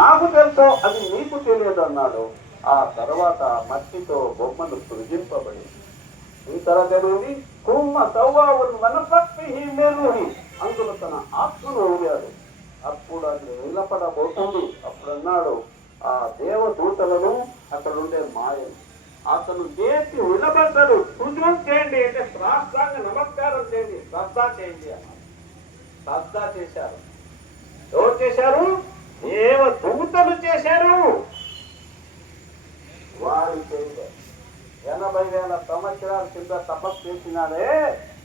నాకు తెలుసో అది నీకు తెలియదు అన్నాడు. ఆ తర్వాత మట్టితో బొమ్మను సృజింపబడి ఈ తర్వాత ఏమైంది, కుమ్మ సవ్వావులు వనపత్తి మేలుని అందులో తన ఆత్మను ఊరాడు. అప్పుడు అది నిలబడబోతుంది. అప్పుడు అన్నాడు, ఆ దేవదూతలను అక్కడ ఉండే మాయలు అతను లేచి నిలబడ్డాడు. సుజూం చేయండి అంటే రాష్ట్రాంగ నమస్కారం చేయండి, శ్రద్ధ చేయండి అన్నారు. శ్రద్ధ చేశారు. ఎవరు చేశారు? దేవదూతలు చేశారు. వారి చేయలేదు. 80,000 సంవత్సరాల కింద తపస్సు చేసినాడే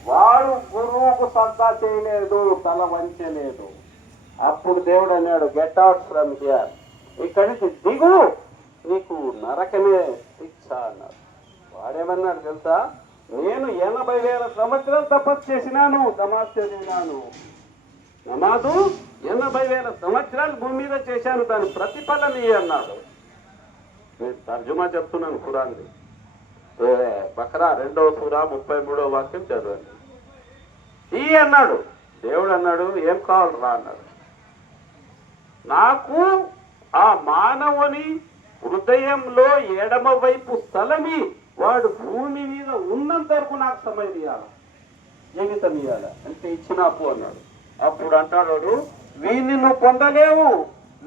వాడు గురువుకు శ్రద్ధ చేయలేదు, తల వంచలేదు. అప్పుడు దేవుడు అన్నాడు, గెట్ అవుట్ ఫ్రమ్ హియర్, ఇక్కడి నుంచి దిగు, నీకు నరకమే శిక్ష అన్నాడు. వాడేమన్నాడు తెలుసా, నేను 80,000 సంవత్సరాలు తపస్సు చేసినాను, నమాజ్ చదివినాను, నమాజు 80,000 సంవత్సరాలు భూమి మీద చేశాను, దాని ప్రతిఫలం అన్నాడు. నేను తర్జుమా చెప్తున్నాను ఖురాన్ది. బకరా 2వ సూరా 33వ వాక్యం చదవండి. ఈ అన్నాడు. దేవుడు అన్నాడు, ఏం కావాలి రా అన్నాడు. నాకు ఆ మానవుని హృదయంలో ఎడమ వైపు స్థలమి, వాడు భూమి మీద ఉన్నంత వరకు నాకు సమయం ఇవ్వాలి, జీవితం ఇవ్వాలి అంటే ఇచ్చినాపు అన్నాడు. అప్పుడు అంటాడు, వీన్ని నువ్వు పొందలేవు,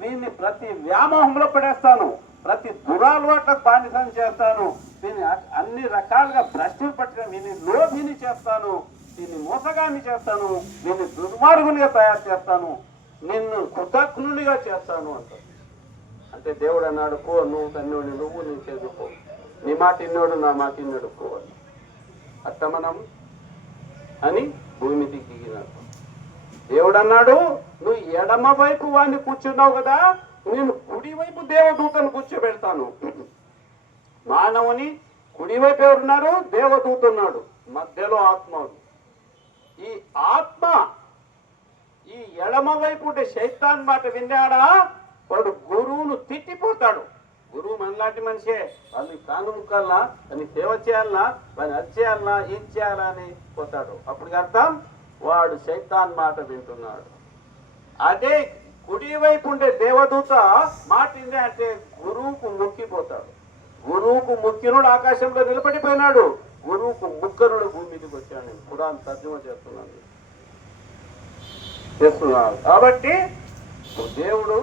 వీన్ని ప్రతి వ్యామోహంలో పడేస్తాను, ప్రతి దురాలవాట్లకు బానిసం చేస్తాను, దీన్ని అన్ని రకాలుగా భ్రష్టులు పట్టిన వీని లోభిని చేస్తాను, దీన్ని మోసగాన్ని చేస్తాను, దీన్ని దుర్మార్గునిగా తయారు చేస్తాను, నిన్ను కృతజ్ఞునిగా చేస్తాను అంటాడు. అంటే దేవుడు అన్నాడు, పో నువ్వు తన్నోడు, నువ్వు నీ చదువుకో, నీ మాట ఇన్నోడు నా మాట ఇన్నోడు పో అని. అత్తమనం అని భూమి దిగినాడు. దేవుడు అన్నాడు, నువ్వు ఎడమ వైపు వాడిని కూర్చున్నావు కదా, నేను కుడివైపు దేవదూతను కూర్చోబెడతాను. మానవుని కుడివైపు ఎవరున్నారు? దేవదూత ఉన్నాడు, మధ్యలో ఆత్మ. ఈ ఆత్మ ఈ ఎడమ వైపు ఉంటే శైతాన్ మాట విన్నాడా, వాడు గురువును తిట్టిపోతాడు. గురువు మనలాంటి మనిషే, వాళ్ళు కానుముక్కల్లా అని సేవ చేయాలన్నా, వాడిని అది చేయాలన్నా, ఇది చేయాలా అని పోతాడు. అప్పుడు అర్థం వాడు శైతాన్ మాట వింటున్నాడు. అదే కుడి వైపు ఉండే దేవదూత మాట అంటే గురువుకు మొక్కిపోతాడు. గురువుకు ముఖ్యనుడు ఆకాశంలో నిలబడిపోయినాడు, గురువుకు ముక్కనుడు భూమి మీదకి వచ్చాడు. నేను ఖురాన్ తర్జుమా చేస్తున్నాను. కాబట్టి దేవుడు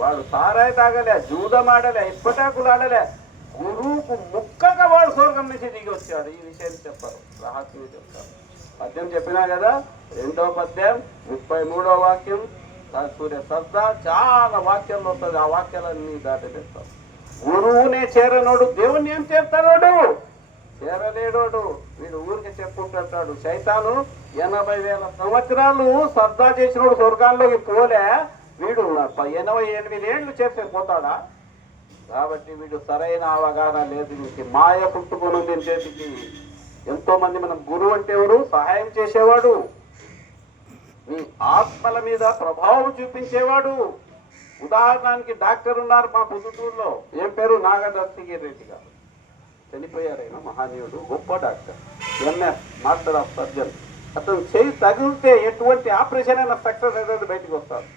వాడు సారాయి తాగలే, జూదం ఆడలే, ఇప్పటాకులు ఆడలే, గురువుకు ముక్కగా వాడు స్వర్గం నుంచి దిగి వచ్చాడు. ఈ విషయాన్ని చెప్పారు, రహస్యం చెప్తారు. పద్యం చెప్పినా కదా, 2వ పద్యం 33వ వాక్యం, సూర్య శ్రద్ధ చాలా వాక్యాల్లో వస్తుంది. ఆ వాక్యాలన్నీ దాటేస్తాడు. గురువునే చేరనోడు దేవుణ్ణి ఏం చేస్తాడు? చేరలేడోడు. వీడు ఊరికి చెప్పుకుంటాడు. శైతాను 80,000 సంవత్సరాలు శ్రద్ధ చేసినోడు స్వర్గాల్లోకి పోలే, వీడు 88 ఏళ్ళు చేస్తే పోతాడా? కాబట్టి వీడు సరైన అవగాహన లేదు. వీరికి మాయ పుట్టుకొని దీని చేతికి. ఎంతో మంది మనం గురువు అంటే ఎవరు? సహాయం చేసేవాడు, మీ ఆత్మల మీద ప్రభావం చూపించేవాడు. ఉదాహరణకి డాక్టర్ ఉన్నారు మా పుదుటూరులో, ఏం పేరు, నాగదర్శగిరి రెడ్డి గారు, చనిపోయారైనా మహానీయుడు, గొప్ప doctor, MS master of surgeon. అతను చేయి తగిలితే ఎటువంటి ఆపరేషన్ అయినా సక్సెస్ అయితే బయటకు వస్తారు.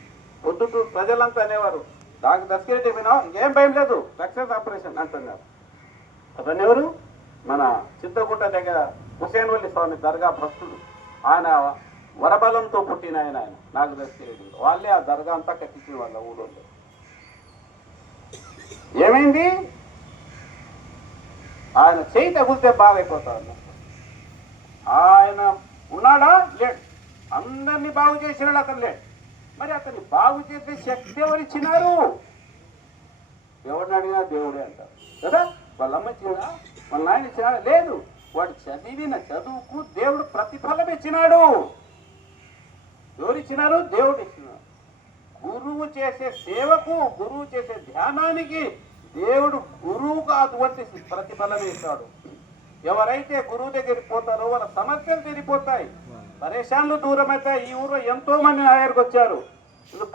పొద్దుటూరు ప్రజలంతా అనేవారు, డాక్టర్ దర్శగిరి వినా ఏం భయం లేదు, సక్సెస్ ఆపరేషన్ అంటున్నారు. అతను ఎవరు? మన చింతకుంట దగ్గర హుసేన్వల్లి స్వామి దర్గా భక్తుడు. ఆయన వరబలంతో పుట్టిన ఆయన నాకు దర్శగిరి. వాళ్ళే ఆ దర్గా అంతా కట్టించిన వాళ్ళ ఊళ్ళో. ఏమైంది? ఆయన చేయి తగిలితే బాగైపోతాడు. ఆయన ఉన్నాడా? లేడు. అందరినీ బాగు చేసినాడు, అతను లేడు. మరి అతన్ని బాగు చేసే శక్తి ఎవరిచ్చినారు? ఎవరిని అడిగినా దేవుడే అంటారు కదా. వాళ్ళ అమ్మ ఇచ్చినా, వాళ్ళ నాయన ఇచ్చినాడు? లేదు. వాడు చదివిన చదువుకు దేవుడు ప్రతిఫలం ఇచ్చినాడు. ఎవరు ఇచ్చినారు? దేవుడు ఇచ్చినాడు. గురువు చేసే సేవకు, గురువు చేసే ధ్యానానికి దేవుడు గురువుకు అటువంటి ప్రతిఫలం ఇస్తాడు. ఎవరైతే గురువు దగ్గరికి పోతారో వాళ్ళ సమస్యలు తీరిపోతాయి, పరేషాన్లు దూరం అవుతాయి. ఈ ఊరు ఎంతో మంది నా దగ్గరకు వచ్చారు,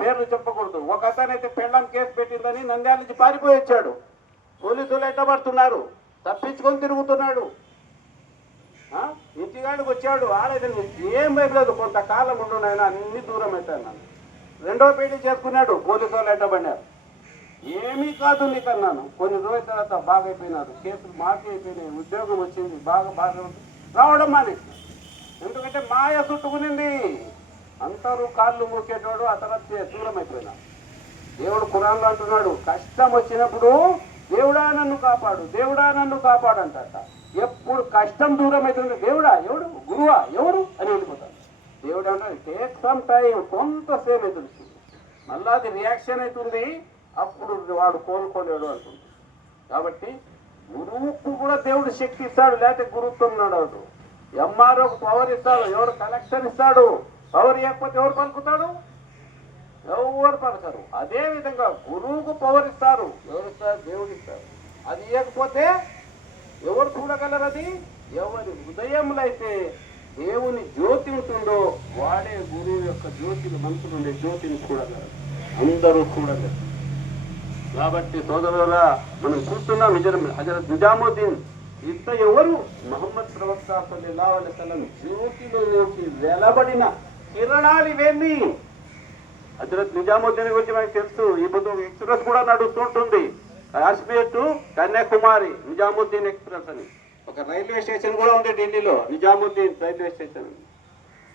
పేర్లు చెప్పకూడదు. ఒక అతనైతే పెళ్ళాం కేసు పెట్టిందని నంద్యాల నుంచి పారిపోయి వచ్చాడు. పోలీసులు ఎట్టబడుతున్నారు, తప్పించుకొని తిరుగుతున్నాడు. ఇంటిగాడికి వచ్చాడు, ఆడైతే ఏం భయపడలేదు, కొంతకాలం ఉండు నాయన, అన్ని దూరం అవుతాను. 2వ పెళ్లి చేసుకున్నాడు, పోలీసు వాళ్ళు ఎట్టబడినారు. ఏమీ కాదు నీకన్నాను. కొన్ని రోజుల తర్వాత బాగా అయిపోయినారు, కేసులు మాఫీ అయిపోయినాయి, ఉద్యోగం వచ్చింది, బాగా రావడం మానేసి. ఎందుకంటే మాయ చుట్టుకునింది. అందరూ కాళ్ళు మూకేటోడు ఆ తర్వాత దూరం అయిపోయినాడు. దేవుడు ఖురాన్లో అంటున్నాడు, కష్టం వచ్చినప్పుడు దేవుడా నన్ను కాపాడు, దేవుడా నన్ను కాపాడు అంటాట. ఎప్పుడు కష్టం దూరం అవుతుంది, దేవుడా ఎవడు, గురువా ఎవరు అని వెళ్ళిపోతాడు. దేవుడు అంటాడు టేక్ సమ్ టైం, కొంతసేపు ఎదురుస్తుంది, మళ్ళా అది రియాక్షన్ అవుతుంది, అప్పుడు వాడు కోలుకోలేడు అంటుంది. కాబట్టి గురువుకు కూడా దేవుడు శక్తి ఇస్తాడు, లేకపోతే గురువుతో నడవదు. ఎంఆర్ఓకు పవర్ ఇస్తాడు, ఎవరు కలెక్షన్ ఇస్తాడు, పవర్ ఇవ్వకపోతే ఎవరు పలుకుతాడు, ఎవరు పలకరు. అదే విధంగా గురువుకు పవర్ ఇస్తారు, ఎవరు ఇస్తారు, దేవుడు ఇస్తారు. అది ఇవ్వకపోతే ఎవరు చూడగలరు? అది ఎవరి హృదయంలో అయితే దేవుని జ్యోతి ఉంటుందో వాడే గురువు యొక్క జ్యోతిని, మనసులో ఉండే జ్యోతిని చూడగలరు, అందరూ చూడగలరు. కాబట్టి సోదరుల మనం చూస్తున్నాం, హజరత్ నిజాముద్దీన్ ఇంత ఎవరు మహమ్మద్ ప్రవక్త సల్లల్లాహు అలైహి వసల్లం జ్యోతిలోకి వెలబడిన కిరణాలు ఇవేమి. హజరత్ నిజాముద్దీన్ గురించి మనకు తెలుసు. ఈ పొద్దు ఎక్స్ప్రెస్ కూడా నడుస్తుంటుంది, కాశ్మీర్ టు కన్యాకుమారి నిజాముద్దీన్ ఎక్స్ప్రెస్ అని ఒక రైల్వే స్టేషన్ కూడా ఉంది ఢిల్లీలో, నిజాముద్దీన్ రైల్వే స్టేషన్.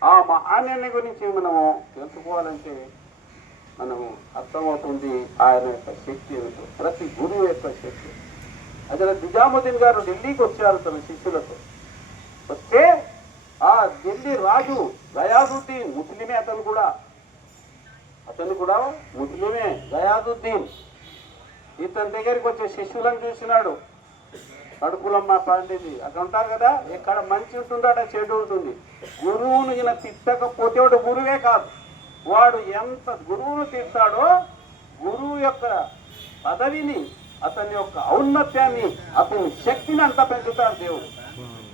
ఆ మహానీయుని గురించి మనము తెలుసుకోవాలంటే మనము అర్థమవుతుంది ఆయన యొక్క శక్తి ఏమిటో, ప్రతి గురువు యొక్క శక్తి. హజరత్ నిజాముద్దీన్ గారు ఢిల్లీకి వచ్చారు తన శిష్యులతో. వస్తే ఆ ఢిల్లీ రాజు గయాదుద్దీన్, ముస్లిమే అతను కూడా ముస్లిమే గయాదుద్దీన్. ఇతని దగ్గరికి వచ్చే శిష్యులను చూసినాడు. కడుపులమ్మ పండింది అక్కడ ఉంటారు కదా, ఎక్కడ మంచి ఉంటుందో అక్కడ చెడు ఉంటుంది. గురువును ఈయన తిట్టకపోతే వాడు గురువే కాదు. వాడు ఎంత గురువును తిట్టాడో గురువు యొక్క పదవిని, అతని యొక్క ఔన్నత్యాన్ని, అతని శక్తిని అంతా పెంచుతాడు దేవుడు.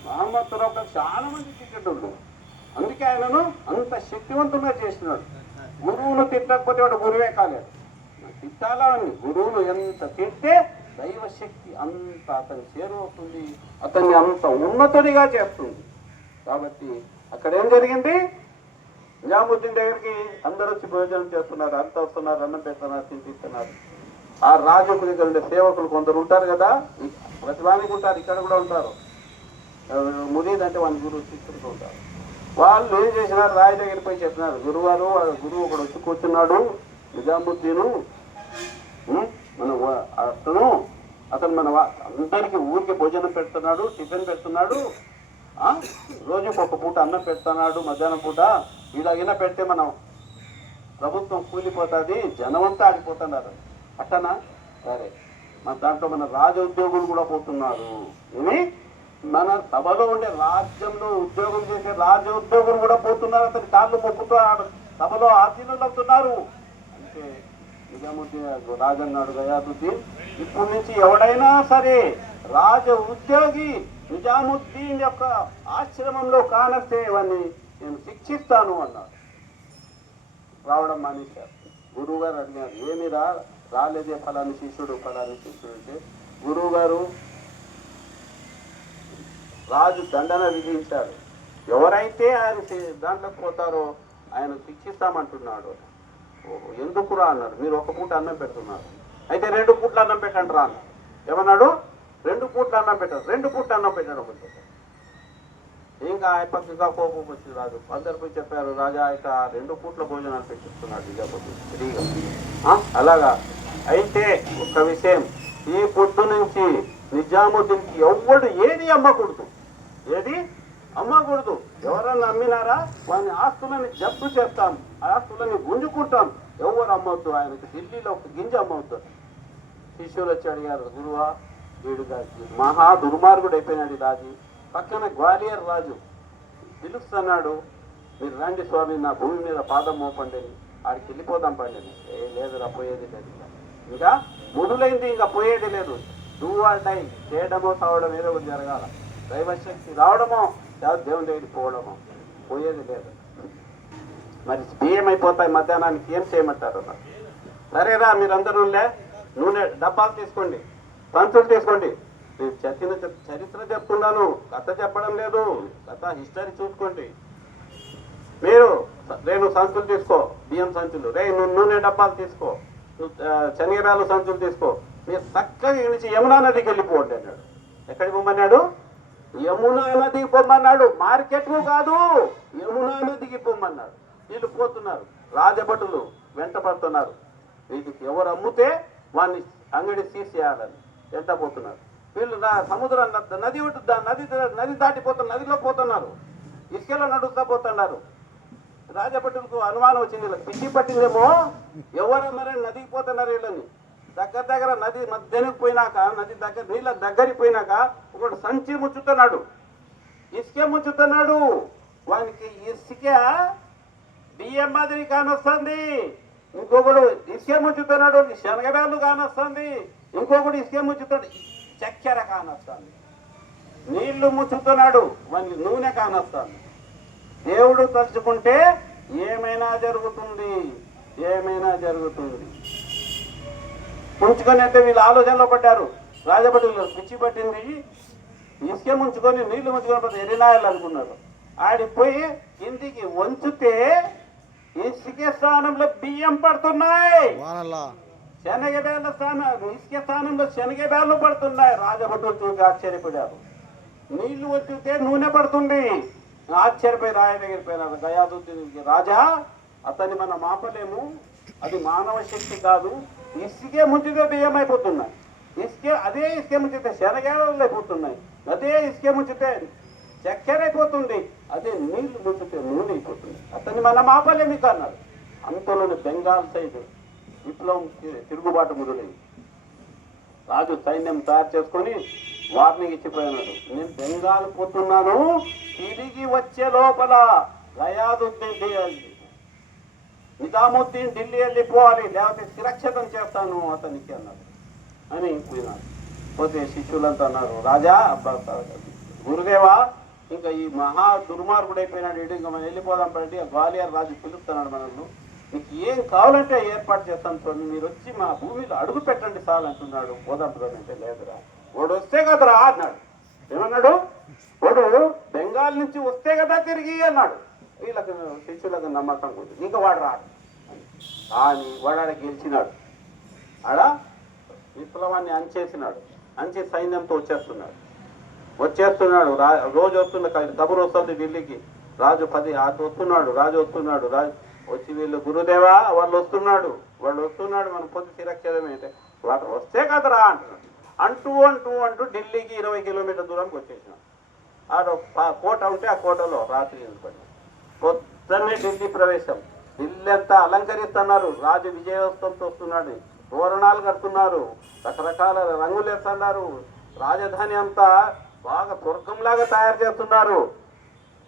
మహమ్మద్ ప్రవక్త చాలా మంది తిట్టేటోళ్ళు, అందుకే ఆయనను అంత శక్తివంతంగా చేసినాడు. గురువును తిట్టకపోతే వాడు గురువే కాలేదు. తిట్టాలా అని గురువును ఎంత తిట్టే దైవశక్తి అంత అతని చేరువవుతుంది, అతన్ని అంత ఉన్నతుడిగా చేస్తుంది. కాబట్టి అక్కడ ఏం జరిగింది, నిజాముద్దీన్ దగ్గరికి అందరూ వచ్చి భోజనం చేస్తున్నారు, అంతా వస్తున్నారు, అన్నం పెడుతున్నారు, తింటున్నారు. ఆ రాజుకు దగ్గర ఉండే సేవకులు కొందరు ఉంటారు కదా, ప్రతివానికి ఉంటారు, ఇక్కడ కూడా ఉంటారు. మురీద్ అంటే వాళ్ళ గురువు శిష్యుడికి ఉంటారు. వాళ్ళు ఏం చేసినారు, రాజు దగ్గరికి పోయి చెప్పినారు, గురువారు గురువు ఒకడు వచ్చి కూర్చున్నాడు, నిజాముద్దీను అతను మన అందరికీ ఊరికి భోజనం పెడుతున్నాడు, టిఫిన్ పెడుతున్నాడు, రోజుకి ఒక పూట అన్నం పెడుతున్నాడు, మధ్యాహ్నం పూట. ఇలాగైనా పెడితే మనం ప్రభుత్వం కూలిపోతుంది, జనమంతా ఆడిపోతున్నారు. అట్టనా? సరే, మన దాంట్లో మన రాజ ఉద్యోగులు కూడా పోతున్నారు. ఏమి మన సభలో ఉండే రాజ్యంలో ఉద్యోగం చేసే రాజ ఉద్యోగులు కూడా పోతున్నారు. అతని కాళ్ళు మొక్కుతూ సభలో ఆశీనులు అవుతున్నారు. అంటే నిజాముద్దీన్ రాజన్నాడు గయాదుద్దీన్, ఇప్పటి నుంచి ఎవడైనా సరే రాజ ఉద్యోగి నిజాముద్దీన్ యొక్క ఆశ్రమంలో కానస్తే వాడిని నేను శిక్షిస్తాను అన్నాడు. రావడం మానేశారు. గురువు గారు అడిగారు, ఏమి రాలేదే ఫలాని శిష్యుడు అంటే, గురువు గారు రాజు దండన విధించాడు, ఎవరైతే ఆయన దాంట్లోకి పోతారో ఆయన శిక్షిస్తామంటున్నాడు. ఓహో, ఎందుకురా అన్నారు. మీరు ఒక పూట అన్నం పెడుతున్నారు, అయితే 2 పూట్ల అన్నం పెట్టండి రా అన్నారు. ఏమన్నాడు? 2 పూట్ల అన్నం పెట్టారు. 2 పూట్ల అన్నం పెట్టడం ఉంటుంది. ఇంకా పక్కగా కోపం వచ్చింది రాజు. అందరు పోయి చెప్పారు, రాజా ఇక 2 పూట్ల భోజనాలు పెట్టిస్తున్నాడు నిజాముద్దీన్ ఫ్రీగా. అలాగా అయితే ఒక విషయం, ఈ పొద్దు నుంచి నిజాముద్దీన్కి ఎవ్వడు ఏది అమ్మకూడదు, ఎవరన్నా అమ్మినారా వాని ఆస్తులని జప్తు చేస్తాం, ఆస్తులని గుంజుకుంటాం, ఎవరు అమ్మవద్దు, ఆయనకు ఢిల్లీలో ఒక గింజ అమ్మవుతాడు. శిష్యులు వచ్చి అడిగారు, గురువా వీడు మహా దుర్మార్గుడు అయిపోయినాడు రాజు. పక్కన గ్వాలియర్ రాజు పిలుస్తున్నాడు, మీరు రండి స్వామి, నా భూమి మీద పాదం మోపండి, ఆడికి వెళ్ళిపోదాం పండి. లేదురా, పోయేది లేదు, ఇంకా ముడులైంది, ఇంకా పోయేది లేదు. డూ ఆర్ డై, చేయడమో సావడం ఏదో ఒకటి జరగాల. దైవశక్తి రావడమో దేవుని దగ్గరికి పోవడమో, పోయేది లేదు. మరి బియ్యం అయిపోతాయి, మధ్యాహ్నానికి ఏం చేయమంటారు? సరేరా, మీరందరూ నూనె డబ్బాలు తీసుకోండి, సంచులు తీసుకోండి. నేను చరిత్ర చెప్తున్నాను, కథ చెప్పడం లేదు, కథ హిస్టరీ చూసుకోండి. మీరు రేణు సంచులు తీసుకో, బియ్యం సంచులు, రే నూనె డబ్బాలు తీసుకో, శనగరాలు సంచులు తీసుకో, మీరు చక్కగా ఇడిచి యమునా నదికి వెళ్ళిపోండి అన్నాడు. ఎక్కడికి పొమ్మన్నాడు? యమునా నదికి పొమ్మన్నాడు. మార్కెట్కు కాదు, యమునా నదికి పొమ్మన్నాడు. వీళ్ళు పోతున్నారు, రాజభటులు వెంట పడుతున్నారు. వీటికి ఎవరు అమ్ముతే వాడిని అంగడి తీసేయాలని వెంట పోతున్నారు. వీళ్ళు సముద్రం నది నది దాటిపోతున్నారు, నదిలో పోతున్నారు, ఇసుకలో నడుస్తా పోతున్నారు. రాజభటులకు అనుమానం వచ్చింది, వీళ్ళకి పిచ్చి పట్టిందేమో, ఎవరన్నారే నదికి పోతున్నారు వీళ్ళని. దగ్గర నది మధ్యానికి పోయినాక, నది దగ్గర నీళ్ళ దగ్గరికి పోయినాక ఒకటి సంచి ముంచుతున్నాడు, ఇసుక ముంచుతున్నాడు. వానికి ఇసుక బియ్యం మాదిరి కానొస్తుంది, ఇంకొకడు ఇసుక ముంచుతున్నాడు శనగరాలు కానొస్తుంది, ఇంకొకడు ఇసుక ముంచుతాడు చక్కెర కానొస్తుంది, నీళ్లు ముంచుతున్నాడు వానికి నూనె కానొస్తుంది. దేవుడు తలుచుకుంటే ఏమైనా జరుగుతుంది, ఏమైనా జరుగుతుంది. ముంచుకొని అయితే వీళ్ళు ఆలోచనలో పడ్డారు. రాజభటులు పిచ్చి పట్టింది, ఇసుక ముంచుకొని నీళ్లు ముంచుకొని ఎరినాయాలు అనుకున్నారు. ఆడిపోయి కిందికి వంచితే ఇసుక స్థానంలో బియ్యం పడుతున్నాయి, శనగబేళ్ళ ఇసుక స్థానంలో శనగబేళ్ళు పడుతున్నాయి. రాజభటులు చూసి ఆశ్చర్యపడారు. నీళ్లు వంచితే నూనె పడుతుంది. ఆశ్చర్యపోయి రాయ దగ్గర పోయినారు. గయాదుద్దీన్, రాజా అతన్ని మనం ఆపలేము, అది మానవ శక్తి కాదు. ఇసుకే ముంచితే బియ్యం అయిపోతున్నాయి, అదే ఇసుక ముంచితే శనగలు అయిపోతున్నాయి, అదే ఇసుక ముంచితే చక్కెర అయిపోతుంది, అదే నీళ్లు ముంచితే నూనె అయిపోతుంది. అతన్ని మనం ఆపలేము ఇక అన్నాడు. అంతలోని బెంగాల్ సైడ్ విప్లవం తిరుగుబాటు మొదలైంది. రాజు సైన్యం తయారు చేసుకొని వార్నింగ్ ఇచ్చిపోయినాడు, నేను బెంగాల్ పోతున్నాను, తిరిగి వచ్చే లోపల గయాదుద్దీన్ నిజాముద్దీన్ ఢిల్లీ వెళ్ళిపోవాలి, లేకపోతే సురక్షితం చేస్తాను అతనికి అన్నాడు అని పోయినాడు. పోతే శిష్యులంతా అన్నారు, రాజా గురుదేవా ఇంకా ఈ మహా దుర్మార్గుడు అయిపోయినాడు, ఇటు ఇంకా మనం వెళ్ళిపోదాం పడి గ్వాలియర్ రాజు పిలుస్తున్నాడు మనల్ని, మీకు ఏం కావాలంటే ఏర్పాటు చేస్తాను చూడండి, మీరు వచ్చి మా భూమిలో అడుగు పెట్టండి చాలు అంటున్నాడు. పోదాం అంటే లేదురా, వాడు వస్తే కదరా అన్నాడు. ఏమన్నాడు? వాడు బెంగాల్ నుంచి వస్తే కదా తిరిగి అన్నాడు. వీళ్ళకి శిష్యులకు నమ్మకం ఉంటుంది, ఇంకా వాడు రాడు అని వాడాడ గెలిచినాడు. ఆడ విప్లవాన్ని అంచేసినాడు, అంచి సైన్యంతో వచ్చేస్తున్నాడు. రోజు వస్తున్న కబురు వస్తుంది ఢిల్లీకి, రాజు రాజు వస్తున్నాడు. వచ్చి వీళ్ళు గురుదేవా వాళ్ళు వస్తున్నాడు మనం పొద్దు సురక్షితమైతే వాడు వస్తే కదరా అంటున్నాడు. అంటూ ఢిల్లీకి 20 కిలోమీటర్ల దూరంకి వచ్చేసినాడు. ఆడ కోట ఉంటే ఆ కోటలో రాత్రి పడి పొద్దున్నే ఢిల్లీ ప్రవేశం. ఢిల్లీ అంతా అలంకరిస్తున్నారు, రాజు విజయోత్సవంతో వస్తున్నాడు, తోరణాలు కడుతున్నారు, రకరకాల రంగులు వేస్తున్నారు, రాజధాని అంతా బాగా స్వర్గంలాగా తయారు చేస్తున్నారు.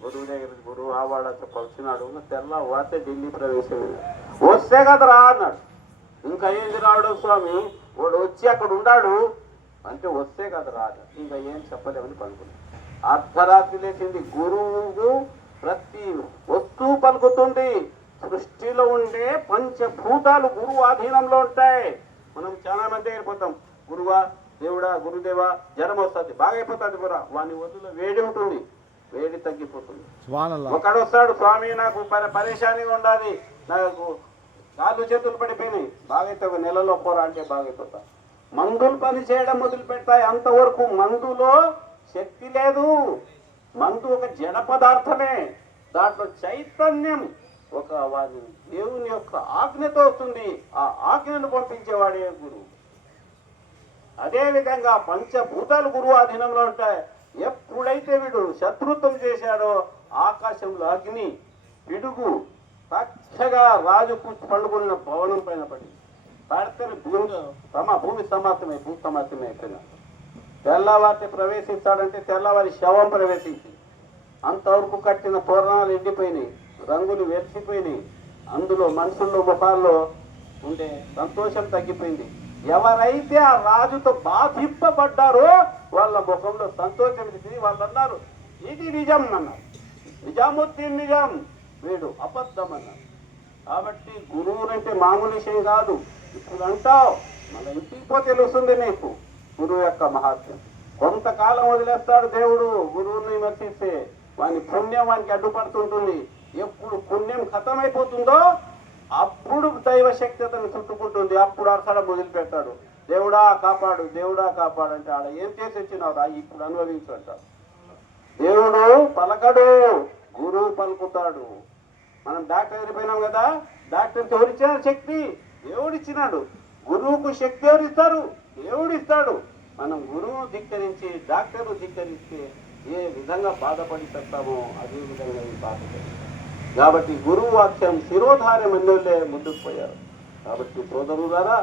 గురువు దగ్గర గురువు ఆవాడంతా పలిచినాడు. తెల్లవారితే ఢిల్లీ ప్రవేశం. వస్తే కదరా అన్నాడు. ఇంకా ఏంది రావడం స్వామి, వాడు వచ్చి అక్కడ ఉన్నాడు అంటే వస్తే కదరా అన్నాడు. ఇంకా ఏం చెప్పలేమని పలుకున్నాడు. అర్ధరాత్రి లేచింది. గురువు ప్రతి వస్తువు పలుకుతుంది. సృష్టిలో ఉండే పంచభూతాలు గురువు ఆధీనంలో ఉంటాయి. మనం చాలా మంది దగ్గర పోతాం, గురువా దేవుడా గురుదేవా జ్వరం వస్తుంది, బాగా అయిపోతుంది గురా, వాని వద్దులో వేడి ఉంటుంది, వేడి తగ్గిపోతుంది. ఒకడు వస్తాడు, స్వామి నాకు పరేషానిగా ఉండాలి, నాకు కాళ్ళు చేతులు పడిపోయినాయి, బాగైతే ఒక నెలలో పోరా అంటే బాగైపోతా. మందులు పని చేయడం మొదలు పెడతాయి. అంతవరకు మందులో శక్తి లేదు. మందు ఒక జడ పదార్థమే, దాంట్లో చైతన్యం ఒక వారి దేవుని యొక్క ఆజ్ఞతో వస్తుంది. ఆ ఆజ్ఞను పంపించేవాడే గురువు. అదేవిధంగా పంచభూతాలు గురువు అధీనంలో ఉంటాయి. ఎప్పుడైతే వీడు శత్రుత్వం చేశాడో ఆకాశంలో అగ్ని పిడుగు పచ్చగా రాజు పండుకున్న భవనం పైన పడి పడితే భూమి సమాప్తమైపోయినా తెల్లవారి ప్రవేశిస్తాడంటే తెల్లవారి శవం ప్రవేశించి అంతవరకు కట్టిన తోరణాలు ఎండిపోయినాయి, రంగులు వెలిసిపోయినాయి, అందులో మనుషుల్లో ముఖాల్లో ఉండే సంతోషం తగ్గిపోయింది. ఎవరైతే ఆ రాజుతో బాధింపబడ్డారో వాళ్ళ ముఖంలో సంతోషం ఇచ్చింది. వాళ్ళు అన్నారు ఇది నిజం అన్నారు, నిజాముద్దీన్ నిజం, వీడు అబద్ధం అన్నారు. కాబట్టి గురువులంటే మామూలు విషయం కాదు. ఇప్పుడు అంటావు, మన ఇంటికి పోతే తెలుస్తుంది నీకు గురువు యొక్క మహాత్మ్యం. కొంతకాలం వదిలేస్తాడు దేవుడు గురువుని విమర్శిస్తే, వాని పుణ్యం వానికి అడ్డుపడుతుంటుంది. ఎప్పుడు పుణ్యం ఖతమైపోతుందో అప్పుడు దైవశక్తి అతను చుట్టుకుంటుంది. అప్పుడు అక్కడ మొదలుపెట్టాడు, దేవుడా కాపాడు, దేవుడా కాపాడు అంటే ఆడ ఏం చేసి వచ్చినావురా ఇప్పుడు అనుభవించు అంటాడు. దేవుడు పలకడు, గురువు పలుకుతాడు. మనం డాక్టర్ దగ్గర పోయినాం కదా, డాక్టర్కి ఎవరిచ్చినాడు శక్తి? దేవుడిచ్చినాడు. గురువుకు శక్తి ఎవరిస్తారు? దేవుడిస్తాడు. మనం గురువు ధిక్కరించి డాక్టర్ను ధిక్కరిస్తే ఏ విధంగా బాధపడి చెప్తామో అదే విధంగా ఈ బాధపడి. కాబట్టి గురువు వాక్యం శిరోధార్యం అన్నోళ్ళే ముందుకు పోయారు. కాబట్టి సోదరులారా